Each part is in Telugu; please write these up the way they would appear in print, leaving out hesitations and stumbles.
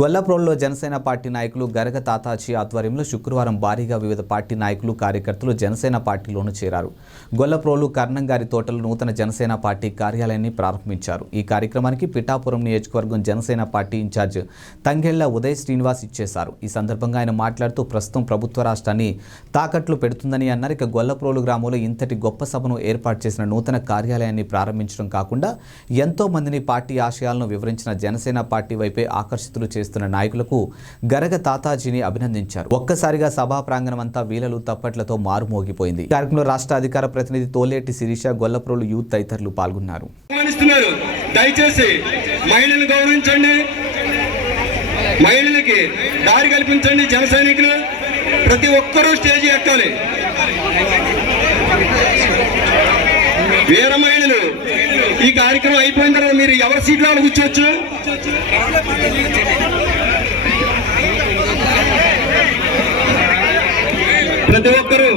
గొల్లప్రోలులో జనసేన పార్టీ నాయకులు గరగ తాతాజీ ఆధ్వర్యంలో శుక్రవారం భారీగా వివిధ పార్టీ నాయకులు కార్యకర్తలు జనసేన పార్టీలోను చేరారు. గొల్లప్రోలు కర్ణంగారి తోటలో నూతన జనసేన పార్టీ కార్యాలయాన్ని ప్రారంభించారు. ఈ కార్యక్రమానికి పిఠాపురం నియోజకవర్గం జనసేన పార్టీ ఇన్ఛార్జ్ తంగెళ్ల ఉదయ్ శ్రీనివాస్ ఇచ్చేశారు. ఈ సందర్భంగా ఆయన మాట్లాడుతూ ప్రస్తుతం ప్రభుత్వ రాష్ట్రాన్ని తాకట్లు పెడుతుందని అన్నారు. ఇక గొల్లప్రోలు గ్రామంలో ఇంతటి గొప్ప సభను ఏర్పాటు చేసిన నూతన కార్యాలయాన్ని ప్రారంభించడం కాకుండా ఎంతో మందిని పార్టీ ఆశయాలను వివరించిన జనసేన పార్టీ వైపే ఆకర్షితులు చేస్తున్న నాయకులకు గరగ తాతాజీని అభినందించారు. ఒక్కసారిగా సభా ప్రాంగణం అంతా వీలలు తప్పట్లతో మారుమోగిపోయింది. కార్యక్రమంలో రాష్ట్ర అధికార ప్రతినిధి తోలేటి శిరీష, గొల్లప్రోలు యూత్ తదితరులు పాల్గొన్నారు. దయచేసి మహిళలను గౌరవించండి, మహిళలకి దారి కల్పించండి. జన సైనికులు ప్రతి ఒక్కరూ స్టేజ్ ఎక్కాలి. వీర మహిళలు ఈ కార్యక్రమం అయిపోయిన తర్వాత మీరు ఎవరి సీట్లో కూర్చోవచ్చు. ప్రతి ఒక్కరూ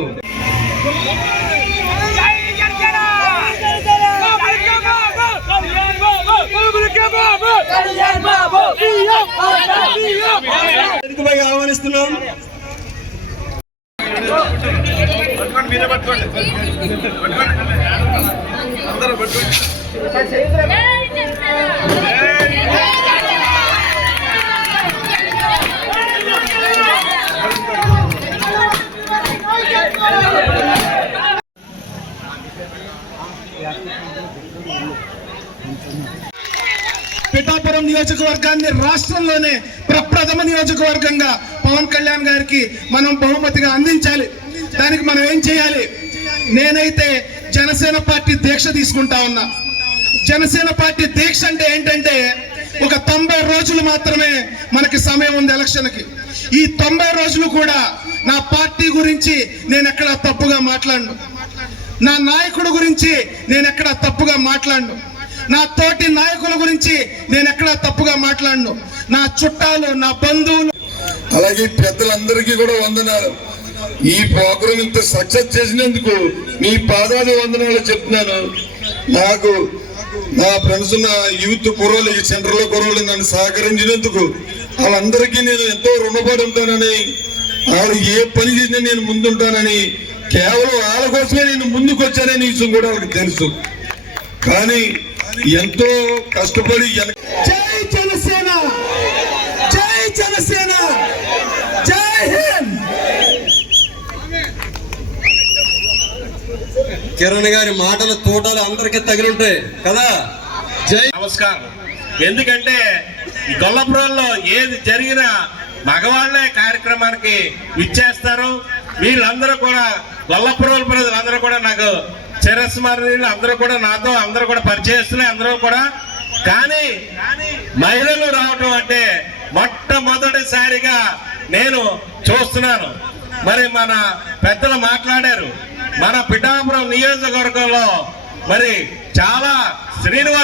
ఆహ్వానిస్తున్నాం. పిఠాపురం నియోజకవర్గాన్ని రాష్ట్రంలోనే ప్రప్రథమ నియోజకవర్గంగా పవన్ కళ్యాణ్ గారికి మనం బహుమతిగా అందించాలి. దానికి మనం ఏం చేయాలి? నేనైతే జనసేన పార్టీ దీక్ష తీసుకుంటా ఉన్నా. జనసేన పార్టీ దీక్ష అంటే ఏంటంటే ఒక 90 రోజులు మాత్రమే మనకి సమయం ఉంది ఎలక్షన్కి. ఈ 90 రోజులు కూడా నా పార్టీ గురించి నేను ఎక్కడా తప్పుగా మాట్లాడను, నా నాయకుడు గురించి నేను ఎక్కడా తప్పుగా మాట్లాడను, నా తోటి నాయకుల గురించి నేను ఎక్కడా తప్పుగా మాట్లాడను, నా చుట్టాలు, నా బంధువులు, అలాగే పెద్దలందరికీ కూడా వందనాలు. ఈ ప్రోగ్రాం ఇంత సక్సెస్ చేసినందుకు మీ పాదాది వందనాలు చెప్తున్నాను. నాకు నా ఫ్రెండ్స్ ఉన్న యూత్ కుర్రోలు, ఈ సెంటర్లో కుర్రోలు నన్ను సహకరించినందుకు వాళ్ళందరికీ నేను ఎంతో రుణపడి ఉంటానని, వాళ్ళు ఏ పని చేసినా నేను ముందుంటానని, కేవలం వాళ్ళ కోసమే నేను ముందుకు వచ్చానని విషయం కూడా వాళ్ళకి తెలుసు. కానీ ఎంతో కష్టపడి జై జనసేన, జై జనసేన, జై హింద్. కిరణ్ గారి మాటల తోటలు అందరికీ తగిలింటాయి కదా. జై నమస్కారం. ఎందుకంటే గొల్లపురంలో ఏది జరిగినా మగవాళ్లే కార్యక్రమానికి ఇచ్చేస్తారు. వీళ్ళందరూ కూడా గొల్లపురం ప్రజలందరూ కూడా నాకు చిరస్మరణీయులు, అందరూ కూడా నాతో అందరూ కూడా పరిచయస్తులే అందరూ కూడా. కానీ మహిళలు రావటం అంటే మొట్టమొదటిసారిగా నేను చూస్తున్నాను. మరి మన పెద్దలు మాట్లాడారు, మన పిఠాపురం నియోజకవర్గంలో మరి చాలా శ్రీనివాస్